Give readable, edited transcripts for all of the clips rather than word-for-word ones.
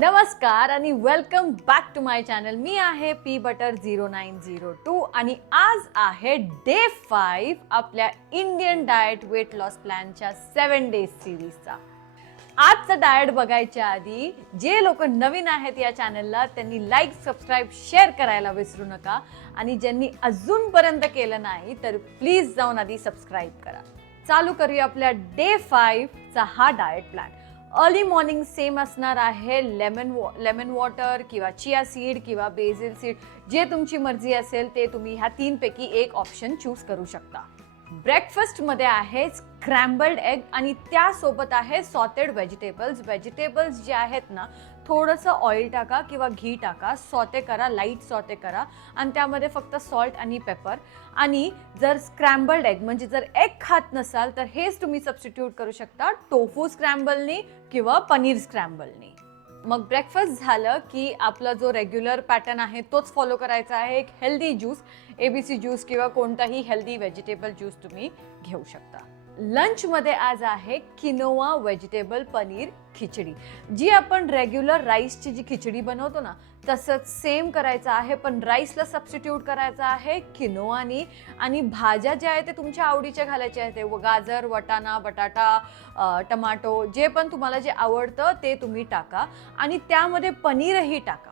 नमस्कार आणि welcome back to my channel. मी आहे पी बटर 0902 आणि आज आहे डे 5 आपल्या इंडियन डाएट वेट लॉस प्लॅनच्या 7 डेज सिरीजचा. आजचा डाएट बघायच्या आधी जे लोक नवीन आहेत या चॅनलला त्यांनी लाईक, सबस्क्राईब, शेअर करायला विसरू नका आणि ज्यांनी अजूनपर्यंत केलं नाही तर प्लीज जाऊन आधी सबस्क्राईब करा. चालू करूया आपल्या डे 5 चा हा diet plan. Early morning same असणार आहे. लेमन वॉटर किंवा चिया सीड किंवा बेसिल सीड, जे तुमची मर्जी असेल ते तुम्ही ह्या तीनपैकी एक ऑप्शन चूज करू शकता. ब्रेकफास्टमध्ये आहे स्क्रॅम्बल्ड एग आणि त्यासोबत आहे सॉटेड व्हेजिटेबल्स जे आहेत ना, थोडंसं ऑइल टाका किंवा घी टाका, सॉटे करा, लाईट सॉटे करा आणि त्यामध्ये फक्त सॉल्ट आणि पेपर. आणि जर स्क्रॅम्बल्ड एग म्हणजे जर एग खात नसाल तर हेच तुम्ही सबस्टिट्यूट करू शकता टोफू स्क्रॅम्बलनी किंवा पनीर स्क्रॅम्बलनी. मग ब्रेकफास्ट झालं की आपला जो रेग्युलर पॅटर्न आहे तोच फॉलो करायचा आहे. एक हेल्दी ज्यूस, ABC ज्यूस किंवा कोणताही हेल्दी व्हेजिटेबल ज्यूस तुम्ही घेऊ शकता. लंचमध्ये आज आहे किनोवा व्हेजिटेबल पनीर खिचडी. जी आपण रेग्युलर राईसची जी खिचडी बनवतो ना तसंच सेम करायचं आहे, पण राईसला सबस्टिट्यूट करायचं आहे किनोवानी. आणि भाज्या ज्या आहेत ते तुमच्या आवडीच्या घालायच्या आहेत. गाजर, वटाणा, बटाटा, टमाटो, जे पण तुम्हाला जे आवडतं ते तुम्ही टाका आणि त्यामध्ये पनीरही टाका.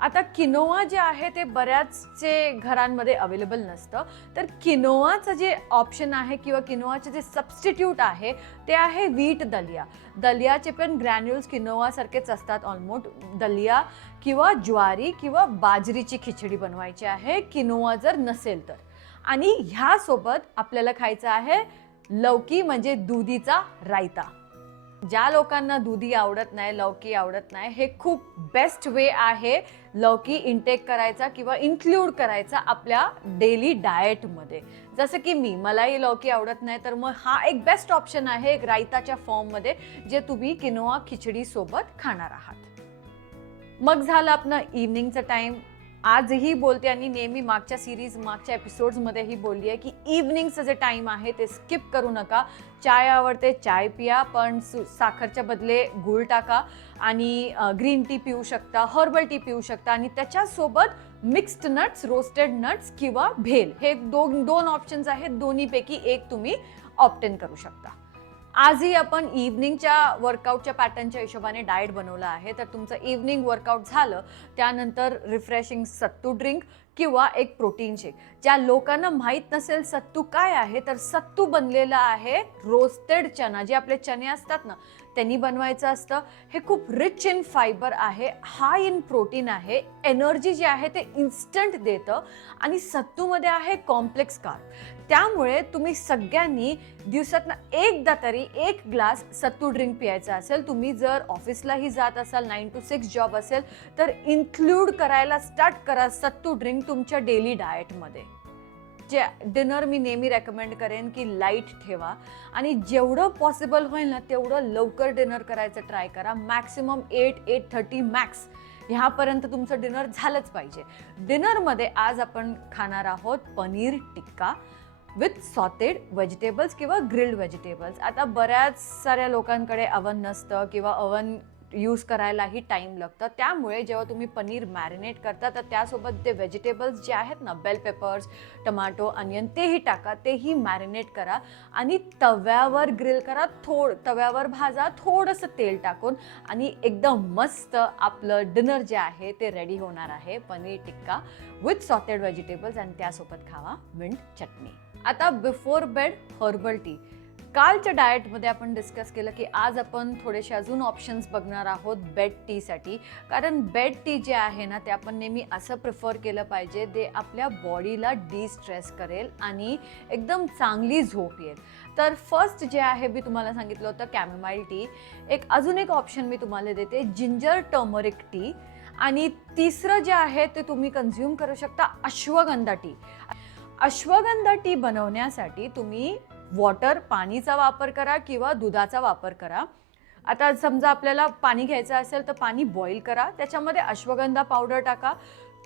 आता किनोवा जे आहे ते बऱ्याचशे घरांमध्ये अवेलेबल नसतं, तर किनोवाचं जे ऑप्शन आहे किंवा किनोवाचे जे सबस्टिट्यूट आहे ते आहे व्हीट दलिया. दलियाचे पण ग्रॅन्युल्स किनोवासारखेच असतात ऑलमोस्ट. दलिया किंवा ज्वारी किंवा बाजरीची खिचडी बनवायची आहे किनोवा जर नसेल तर. आणि ह्यासोबत आपल्याला खायचं आहे लौकी म्हणजे दुधीचा रायता. ज्या लोकांना दुधी आवडत नाही, लौकी आवडत नाही, हे खूप बेस्ट वे आहे लौकी इनटेक करायचा किंवा इन्क्लूड करायचा आपल्या डेली डाएटमध्ये. जसं की मलाही लौकी आवडत नाही, तर मग हा एक बेस्ट ऑप्शन आहे एक रायताच्या फॉर्ममध्ये जे तुम्ही किनोवा खिचडी सोबत खाणार आहात. मग झालं आपलं इव्हनिंगचा टाइम. आजही बोलते आणि नेहमी मागच्या एपिसोड्समध्येही बोलली आहे की इव्हनिंगचं जे टाइम आहे ते स्किप करू नका. चाय आवडते, चाय पिया, पण साखरच्या बदले गूळ टाका. आणि ग्रीन टी पिऊ शकता, हर्बल टी पिऊ शकता आणि त्याच्यासोबत मिक्स्ड नट्स, रोस्टेड नट्स किंवा भेल, हे दोन ऑप्शन्स आहेत. दोन्हीपैकी एक तुम्ही ऑप्टेन करू शकता. आजही आपण इव्हनिंगच्या वर्कआउटच्या पॅटर्नच्या हिशोबाने डाएट बनवला आहे. तर तुमचं इव्हनिंग वर्कआउट झालं त्यानंतर रिफ्रेशिंग सत्तू ड्रिंक किंवा एक प्रोटीन शेक. ज्या लोकांना माहीत नसेल सत्तू काय आहे, तर सत्तू बनलेला आहे रोस्टेड चना, जे आपले चणे असतात ना त्यांनी बनवायचं असतं. हे खूप रिच इन फायबर आहे, हाय इन प्रोटीन आहे, एनर्जी जी आहे ते इन्स्टंट देतं आणि सत्तूमध्ये आहे कॉम्प्लेक्स कार्ब. त्यामुळे तुम्ही सगळ्यांनी दिवसातनं एकदा तरी एक ग्लास सत्तू ड्रिंक प्यायचा असेल. तुम्ही जर ऑफिसलाही जात असाल, 9 to 6 जॉब असेल तर इन्क्लूड करायला स्टार्ट करा सत्तू ड्रिंक तुमच्या डेली डाएटमध्ये. जे डिनर मी नेहमी रेकमेंड करेन की लाईट ठेवा आणि जेवढं पॉसिबल होईल ना तेवढं लवकर डिनर करायचं ट्राय करा. मॅक्सिमम 8:30 मॅक्स ह्यापर्यंत तुमचं डिनर झालंच पाहिजे. डिनरमध्ये आज आपण खाणार आहोत paneer tikka with sautéed vegetables किंवा ग्रिल्ड व्हेजिटेबल्स. आता बऱ्याच साऱ्या लोकांकडे अवन नसतं किंवा अवन यूज करायलाही टाईम लागतं. त्यामुळे जेव्हा तुम्ही पनीर मॅरिनेट करता तर त्यासोबत ते व्हेजिटेबल्स जे आहेत ना, बेल पेपर्स, टमाटो, अनियन, तेही टाका, तेही मॅरिनेट करा आणि तव्यावर ग्रिल करा. तव्यावर भाजा थोडंसं तेल टाकून आणि एकदम मस्त आपलं डिनर जे आहे ते रेडी होणार आहे. Paneer tikka with sautéed vegetables आणि त्यासोबत खावा मिंट चटणी. आता बिफोर बेड हर्बल टी. कालच्या डाएटमध्ये आपण डिस्कस केलं की आज आपण थोडेसे अजून ऑप्शन्स बघणार आहोत बेड टीसाठी. कारण बेड टी जे आहे ना ते आपण नेहमी असं प्रिफर केलं पाहिजे ते आपल्या बॉडीला डिस्ट्रेस करेल आणि एकदम चांगली झोप येईल. तर फर्स्ट जे आहे मी तुम्हाला सांगितलं होतं कॅमोमाईल टी. अजून एक ऑप्शन मी तुम्हाला देते, जिंजर टर्मरिक टी. आणि तिसरं जे आहे ते तुम्ही कन्झ्युम करू शकता अश्वगंधा टी. अश्वगंधा टी बनवण्यासाठी तुम्ही पाणीचा वापर करा किंवा दुधाचा वापर करा. आता समजा आपल्याला पाणी घ्यायचं असेल तर पाणी बॉईल करा, त्याच्यामध्ये अश्वगंधा पावडर टाका,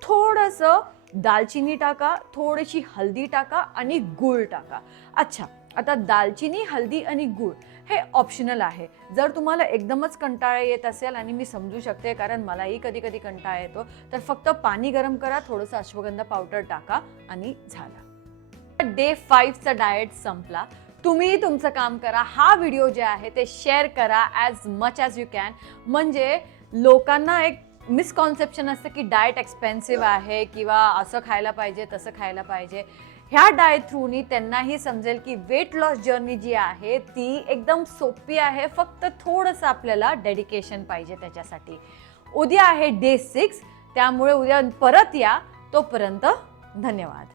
थोडंसं दालचिनी टाका, थोडीशी हळदी टाका आणि गूळ टाका. अच्छा, आता दालचिनी, हल्दी आणि गूळ हे ऑप्शनल आहे. जर तुम्हाला एकदमच कंटाळा येत असेल, आणि मी समजू शकते कारण मलाही कधी कधी कंटाळा येतो, तर फक्त पाणी गरम करा, थोडंसं अश्वगंधा पावडर टाका आणि झालं. डे 5चा डाएट संपला. तुम्ही तुमचं काम करा. हा व्हिडिओ जे आहे ते शेअर करा as much as you can. म्हणजे लोकांना एक मिसकॉन्सेप्शन असतं की डाएट एक्सपेन्सिव्ह आहे किंवा असं खायला पाहिजे तसं खायला पाहिजे. ह्या डाएट थ्रूनी त्यांनाही समजेल की वेट लॉस जर्नी जी आहे ती एकदम सोपी आहे. फक्त थोडंसं आपल्याला डेडिकेशन पाहिजे त्याच्यासाठी. उद्या आहे डे 6, त्यामुळे उद्या परत या. तोपर्यंत धन्यवाद.